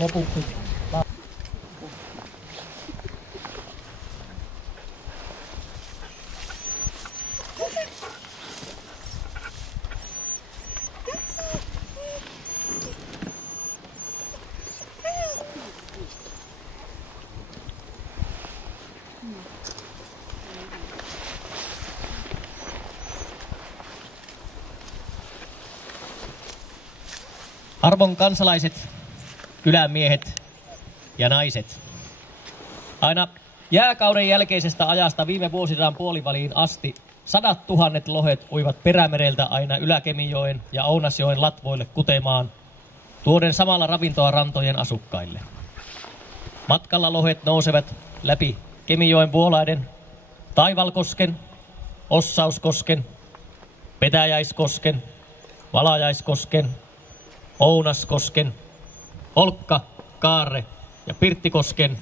lopuksi. Arvon kansalaiset, kylämiehet ja naiset. Aina jääkauden jälkeisestä ajasta viime vuosisadan puoliväliin asti 100 000 lohet uivat Perämereltä aina Ylä-Kemijoen ja Ounasjoen latvoille kutemaan, tuoden samalla ravintoa rantojen asukkaille. Matkalla lohet nousevat läpi Kemijoen vuolaiden, Taivalkosken, Ossauskosken, Petäjäiskosken, Valajaiskosken, Ounaskosken, Olkka, Kaarre ja Pirttikosken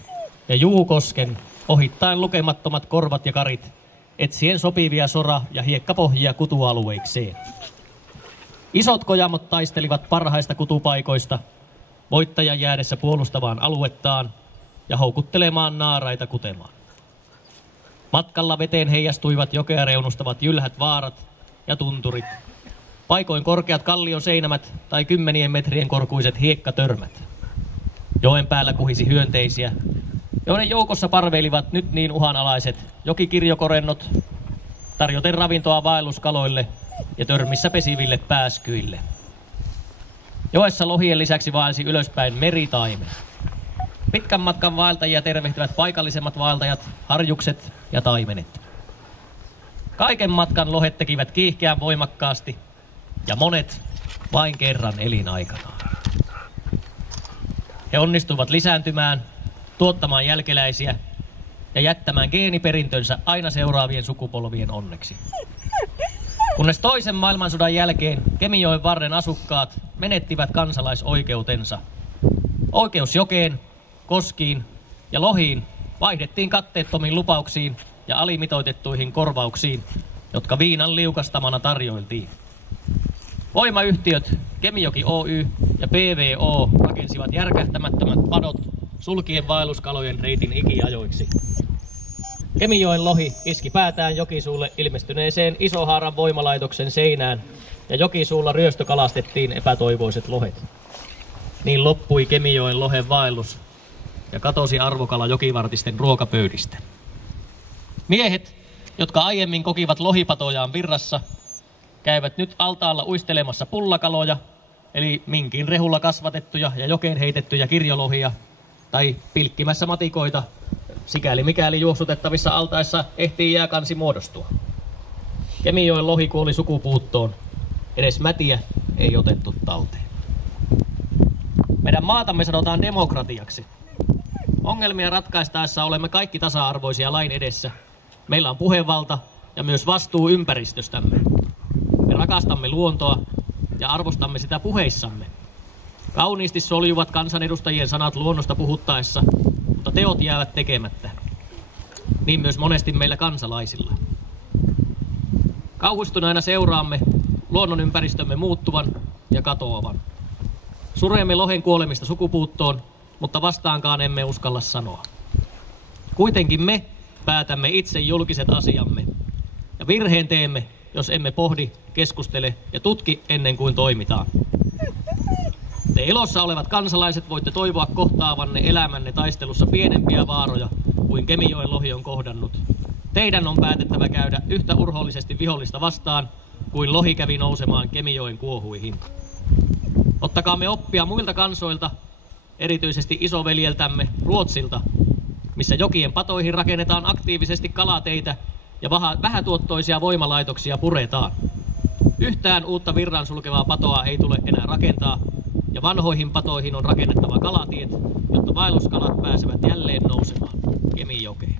ja Juukosken ohittaen lukemattomat korvat ja karit, etsien sopivia sora- ja hiekkapohjia kutualueikseen. Isot kojamot taistelivat parhaista kutupaikoista, voittajan jäädessä puolustamaan aluettaan ja houkuttelemaan naaraita kutemaan. Matkalla veteen heijastuivat jokea reunustavat jylhät vaarat ja tunturit, paikoin korkeat kallion seinämät tai 10 metrien korkuiset hiekkatörmät. Joen päällä kuhisi hyönteisiä, joiden joukossa parveilivat nyt niin uhanalaiset jokikirjokorennot, tarjoten ravintoa vaelluskaloille ja törmissä pesiville pääskyille. Joessa lohien lisäksi vaelsi ylöspäin meritaimen. Pitkän matkan vaeltajia tervehtivät paikallisemmat vaeltajat, harjukset ja taimenet. Kaiken matkan lohet tekivät kiihkeän voimakkaasti ja monet vain kerran elinaikanaan. He onnistuivat lisääntymään, tuottamaan jälkeläisiä ja jättämään geeniperintönsä aina seuraavien sukupolvien onneksi. Kunnes toisen maailmansodan jälkeen Kemijoen varren asukkaat menettivät kansalaisoikeutensa. Oikeus jokeen, koskiin ja lohiin vaihdettiin katteettomiin lupauksiin ja alimitoitettuihin korvauksiin, jotka viinan liukastamana tarjoiltiin. Voimayhtiöt Kemijoki Oy ja PVO rakensivat järkähtämättömät padot sulkien vaelluskalojen reitin ikiajoiksi. Kemijoen lohi iski päätään Jokisuulle ilmestyneeseen Isohaaran voimalaitoksen seinään ja Jokisuulla ryöstökalastettiin epätoivoiset lohet. Niin loppui Kemijoen lohen vaellus ja katosi arvokala jokivartisten ruokapöydistä. Miehet, jotka aiemmin kokivat lohipatojaan virrassa, käyvät nyt altaalla uistelemassa pullakaloja, eli minkin rehulla kasvatettuja ja jokeen heitettyjä kirjolohia, tai pilkkimässä matikoita, sikäli mikäli juoksutettavissa altaissa ehtii jääkansi muodostua. Kemijoen lohi kuoli sukupuuttoon, edes mätiä ei otettu talteen. Meidän maatamme sanotaan demokratiaksi. Ongelmia ratkaistaessa olemme kaikki tasa-arvoisia lain edessä. Meillä on puhevalta ja myös vastuu ympäristöstämme. Me rakastamme luontoa ja arvostamme sitä puheissamme. Kauniisti soljuvat kansanedustajien sanat luonnosta puhuttaessa, mutta teot jäävät tekemättä. Niin myös monesti meillä kansalaisilla. Kauhistuneina seuraamme luonnonympäristömme muuttuvan ja katoavan. Suremme lohen kuolemista sukupuuttoon, mutta vastaankaan emme uskalla sanoa. Kuitenkin me päätämme itse julkiset asiamme. Ja virheen teemme, jos emme pohdi, keskustele ja tutki ennen kuin toimitaan. Te elossa olevat kansalaiset voitte toivoa kohtaavanne elämänne taistelussa pienempiä vaaroja kuin Kemijoen lohi on kohdannut. Teidän on päätettävä käydä yhtä urhoollisesti vihollista vastaan kuin lohi kävi nousemaan Kemijoen kuohuihin. Ottakaamme oppia muilta kansoilta, erityisesti isoveljeltämme Ruotsilta, missä jokien patoihin rakennetaan aktiivisesti kalateitä ja vähätuottoisia voimalaitoksia puretaan. Yhtään uutta virran sulkevaa patoa ei tule enää rakentaa, ja vanhoihin patoihin on rakennettava kalatiet, jotta vaelluskalat pääsevät jälleen nousemaan Kemijokeen.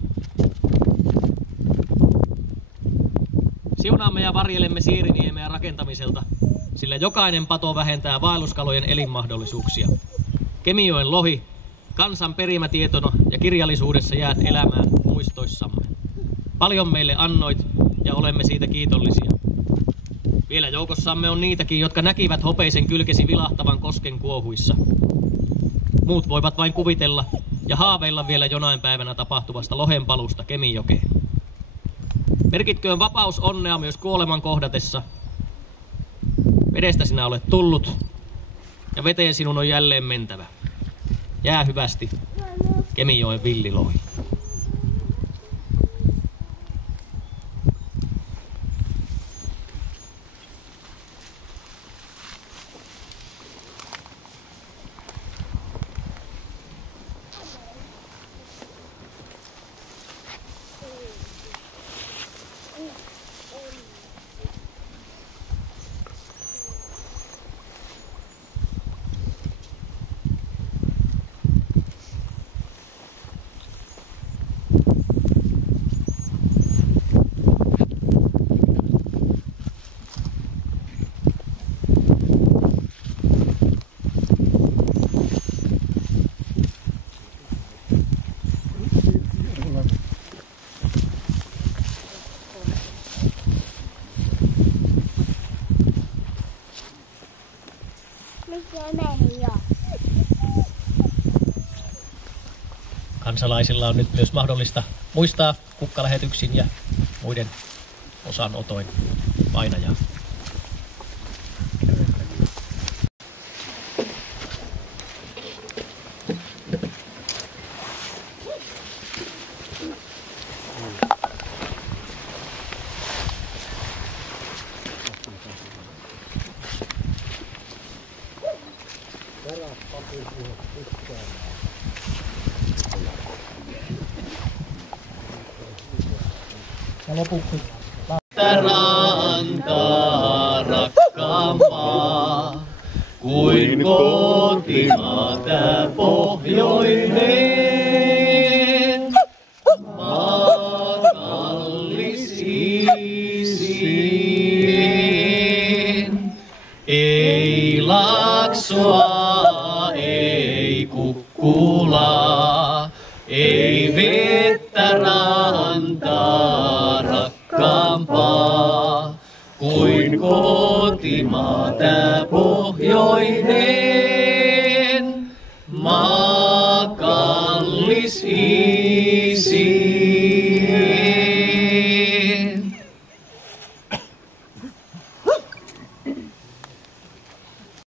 Siunaamme ja varjelemme Siiriniemeä rakentamiselta, sillä jokainen pato vähentää vaelluskalojen elinmahdollisuuksia. Kemijoen lohi, kansan perimätietona ja kirjallisuudessa jäät elämään muistoissamme. Paljon meille annoit ja olemme siitä kiitollisia. Vielä joukossamme on niitäkin, jotka näkivät hopeisen kylkesi vilahtavan kosken kuohuissa. Muut voivat vain kuvitella ja haaveilla vielä jonain päivänä tapahtuvasta lohenpalusta Kemijokeen. Merkitköön vapaus onnea myös kuoleman kohdatessa. Vedestä sinä olet tullut ja veteen sinun on jälleen mentävä. Jää hyvästi, Kemijoen villilohi. Kansalaisilla on nyt myös mahdollista muistaa kukkalähetyksin ja muiden osanotoin painajaa. Ja lopuksi Rantaa rakkaampaa kuin kotimaa tää pohjoinen. Maa kallis isiin. Ei Laaksoa, ei Kukkulaa, ei vettä rantaa rakkaampaa kuin kotimaa tää